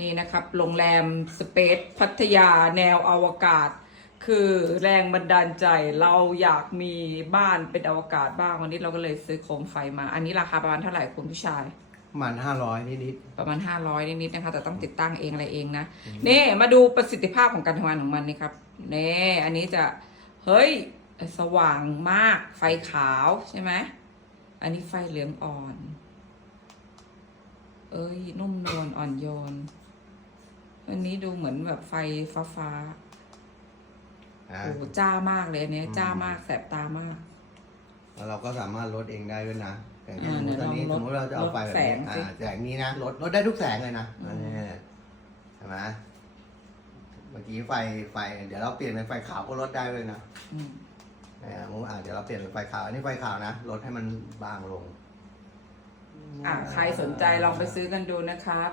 นี่นะครับโรงแรมสเปซพัทยาแนวอวกาศ คือแรงบันดาลใจเราอยากมีบ้านเป็นอวกาศบ้างวันนี้เราก็เลยซื้อโคมไฟมา อันนี้ราคาประมาณเท่าไหร่คุณผู้ชาย ประมันห้าร้อยนิดประมาณ 500นิดๆนะคะ แต่ต้องติดตั้งเองอะไรเองนะนี่มาดูประสิทธิภาพของการทำงานของมันนี่ครับนี่อันนี้จะเฮ้ยสว่างมากไฟขาวใช่ไหมอันนี้ไฟเหลืองอ่อน เอ้ยนุ่มนวลอ่อนโยน อันนี้ดูเหมือนแบบไฟฟ้าฟ้าๆๆอ่าโอ้โหจ้ามากเลยอันเนี้ยอืมจ้ามากแสบตามาก แล้วเราก็สามารถลดเองได้ด้วยนะแต่สอ่ามมติตอนนี้เดี๋สยวมลองมติเราจะเอาไฟลดแบบแสนี้งอ่าสิแสงนี้นะลดลดได้ทุกแสงเลยนะอืมนี่ใช่ไหมเมื่อกี้ไฟไฟ เดี๋ยวเราเปลี่ยนเป็นไฟขาวก็ลดได้ด้วยนะอืมอ่าอ่าเดี๋ยวเราเปลี่ยนเป็นไฟขาวอันนี้ไฟขาวนะลดให้มันบางลง อะใครสนใจลองไปซื้อกันดูนะครับ